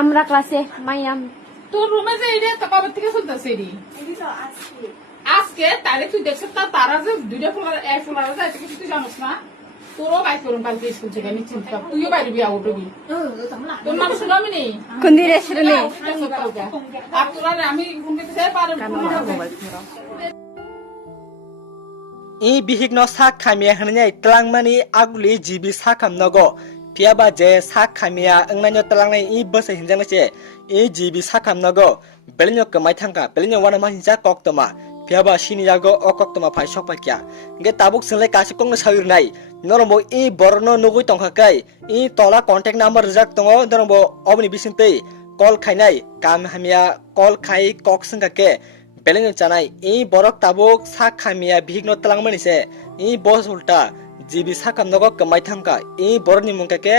আমরা ক্লাসে মাইয়াম তোর রুমে যে এটা তো কবে থেকে চলতেছে এডি আজকে তাহলে তুই দেখছিস তারা যে দুইটা ফুলার যায় এটা কিছু তুই জানোস না তোরও বাইক করুন কালকে স্কুল থেকে নিশ্চিন্ত থাক তুইও বাইরে বিয়া উঠবি তোর নাম শুনলামই নেই কোন দিনে শুনে আর তোরা আমি ফোন করতে চাই পারবো ই বিহিগ্ন সাক Khamiyang হনnyai tlangmani aguli jibi sakam nogo piaba je sak khamia angnanyo tlangnai i bose hinjang che i jibi sakam nogo belinyo kemai thangka belinyo wana ma hinja koktoma piaba shini jago o koktoma phai sok pakya nge tabuk singlai kasi kong sawir nai norombo i borno nugui tongkha kai i tola contact number rijak tongo norombo obni bisintei call khainai kam hamia call khai kok singka ke Bellen জানাই এই বরক তাবুক সাক খামিয়া বিহিগ্ন তলাংমানি সে এই বস উল্টা GB succumb নগ কমাই থামকা এই বরনি মুংকাকে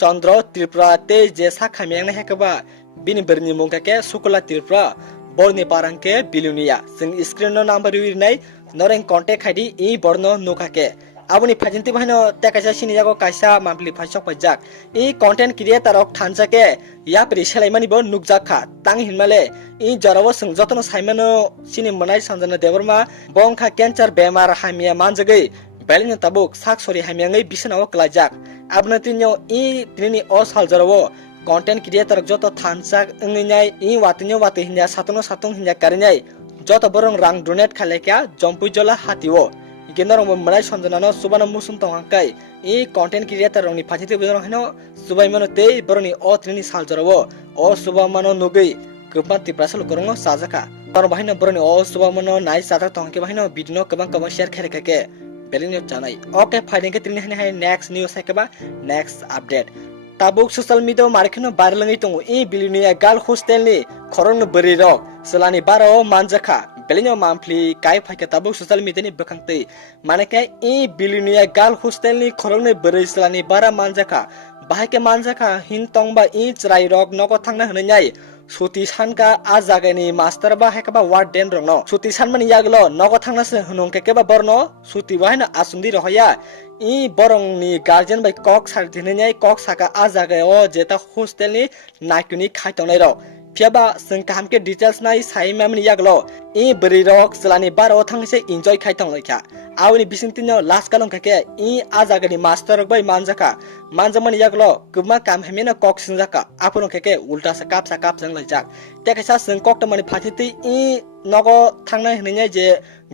চন্দ্র ত্রিপুরা তে যে সাক খামিয়া হেকবা বিনি বরনি মুংকাকে সুকুলা ত্রিপুরা বরনি পারাংকে বিলুনিয়া जों স্ক্রিন নাম্বার উইরনাই নরেং কন্টাক্ট খাইদি এই বর্ণ নুখাকে aboni phajinti bahino tekaisa sini jago kaisa mampli phasok pajak e content creator ok thanjake yapri selaimani bo nukjakha tang hinmale e jarawo sungjotono saimano sini manai sanjana deborma bongkha cancer bemar hamia manjagai belin tabuk saksori hamiangai bisanawo klajak abnatinyo e trini o saljarawo content creator joto thanjak ngai e watinyo wati hinja satono satong hinja karinyai joto borong rang donate khalekya jompujola hatiwo Generong memalai sonjana subana musum tongangkai i content creator rongni phajiti bujorong hino subai mano tei boroni o trini saljarawo o subamano nugui goban tiprasal gorongo sajaka tor bahino boroni o subamano nai sajak tongke bahino video kabang share kharekake belinyo janai okay finding trini hai next news hakeba next update tabuk social media markhino barlangi tongo i bilinia gal hostel ni khorong bari rok selani baro manjaka belinyo mampli kai phake tabuk social media ni bakangtei manake i bilinia gal hostel ni khorong ni bari selani bara manjaka bahake manjaka hintong ba i chrai rok nogo thangna hnanyai suti sanka ajagani master ba hekaba warden rongno suti sanmani yaglo nogo thangna se hunongke keba borno suti bahina asundi rohya i borong ni guardian bai kok sar dinanyai kok saka ajaga o jeta hostel ni nakuni khaitongnai rok piaba जों कामके details नाय साइ मामनि यागलो इ बरि रक जलानि बारो थांसे enjoy खाइथं लखा आवनि बिसिंतिनो last कालं काके इ आजागनि मास्टर बै मानजाका मानजमनि यागलो गुमा काम हेमेना कक सिंजाका आपुनो केके उल्टा सा काप जों लजाक तेकासा जों कक्टमनि फाथिति इ नगो थांना हनैया जे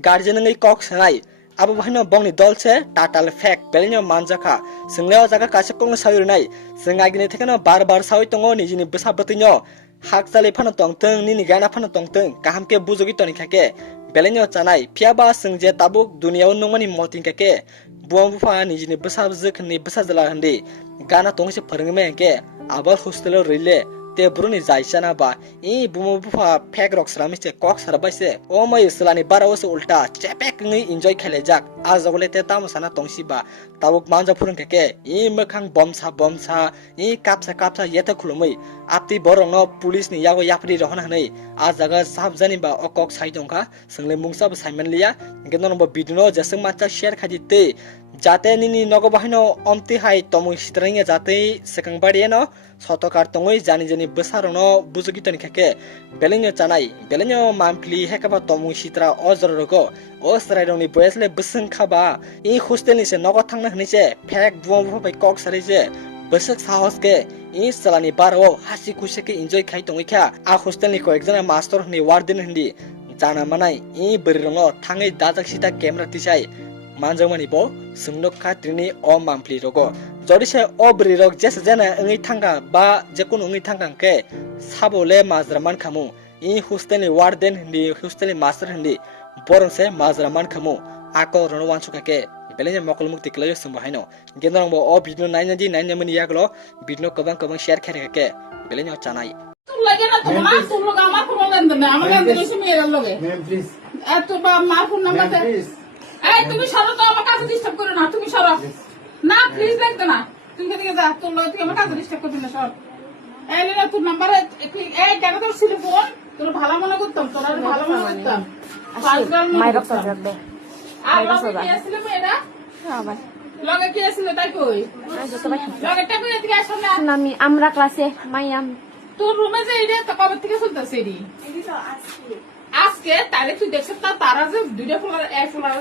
गार्जियन नै कक सनाय abo bahino bongni dolse tatal fek belinyo manjaka singleo jaga kase kong sayurnai singagini thekano bar sawi tongo nijini besa batinyo hak sale phano tongteng nini gana phano tongteng kahamke bujogi toni khake belinyo chanai phiaba singje tabuk duniyaw nongmani moting kake buang bufa nijini besa jekni besa jala handi gana tongse pharngme ke abar hostel rile te bruni jaisana ba e bumo bufa fek rok sramise kok sarbaise o mai islani barawse ulta chepek ngi enjoy khelejak azogole te tamusana tongsi ba tabuk manja phurung keke e mekhang bomsa e kapsa yeta khulumai apti borong no police ni yago yapri rohna hanai ajaga sabjani ba okok saidongka single mungsa ba simon liya genon ba video jasang macha share khadite jate nini nogo bahino omti hai tomu sitrange jate sekang badieno sotokar tongoi jani besarono bujugi toni khake belenyo chanai belenyo mampli hekaba tomu sitra ojorogo osraironi boyesle beseng khaba e hostel ni se nogo thangna hniche fek buang bai kok sarije besek sahos ke e salani baro hasi kuseke enjoy khai tongoi kha a hostel ni ko ekjana master ni warden hindi jana manai e berirongo thangai dajak sita camera tisai manjamani bo sungno khatrini o mampli rogo jodise o bri rok jese jana ngi thanga ba jekun ngi thangang ke sabole mazraman khamu i hostel ni warden hindi hostel ni master hindi boronse mazraman khamu ako ronwan sukake belenya mokol mukti klayo sumbahaino gendang bo o video naina mani yaglo video kabang share khareke belenya chanai তোর লাগে না তোমার তোর লোক আমার phone লেনদেন না আমার লেনদেন এসে মেয়ের লগে ম্যাম প্লিজ এত বা মা ফোন নাম্বার দে প্লিজ এই তুমি সরো তো আমার কাছে ডিস্টার্ব করো না তুমি সরো না প্লিজ লাগতো না তুমি দিকে যা তোর লোক তুই আমার কাছে ডিস্টার্ব করবি না সর এই লে তোর নাম্বার এই কেন তোর ছিল ফোন তোর ভালো মনে করতাম তোর আর ভালো মনে করতাম মাইরক সজাবে আর লগে কি আসলে মেয়েরা আবার লগে কি আসলে তাই কই লগে টাকা এদিকে আসলে নামি আমরা ক্লাসে মাইয়াম তোর রুমে যে এটা তো কবে থেকে চলতেছে এডি আজকে তাহলে তুই দেখছিস তারা যে দুইটা ফুলার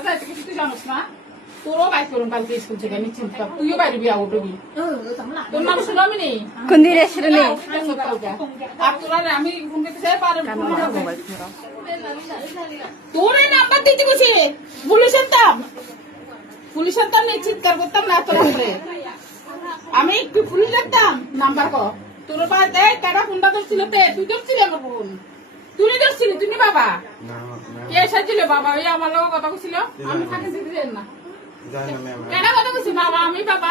যায় এটা কিছু তুই জানোস না তোরও বাইক করুন কালকে স্কুল থেকে নিশ্চিন্ত থাক তুইও বাইরে বিয়া উঠবি তোর নাম শুনলাম আমি নেই কোন দিন এসে নেই আর তোরা আমি ফোন করতে চাই পারে তোর এই নাম্বার দিতে বসে পুলিশের দাম নেই চিৎকার করতাম না তোর আমি একটু পুলিশ লাগতাম নাম্বার কর তোর বাড়িতে কারা ফোনটা করছিল তুই করছিলি আমার বোন তুই করছিলি তুমি বাবা কে এসেছিল বাবা ওই আমার লোক কথা বলছিল আমি থাকে যেতে না কেন কথা বলছি বাবা আমি বাবা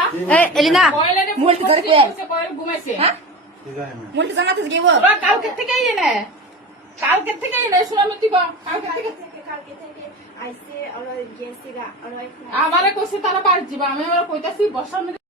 এলিনা বয়লের মুলটি ধরে কে বয়ল ঘুমাইছে হ্যাঁ মুলটি জানাতে গিয়ে ওরা কালকে থেকে এনে শুনামি দিব কালকে থেকে আমারে কইছে তারা বাড়ি যাবা আমি ওরা কইতাছি বর্ষার মধ্যে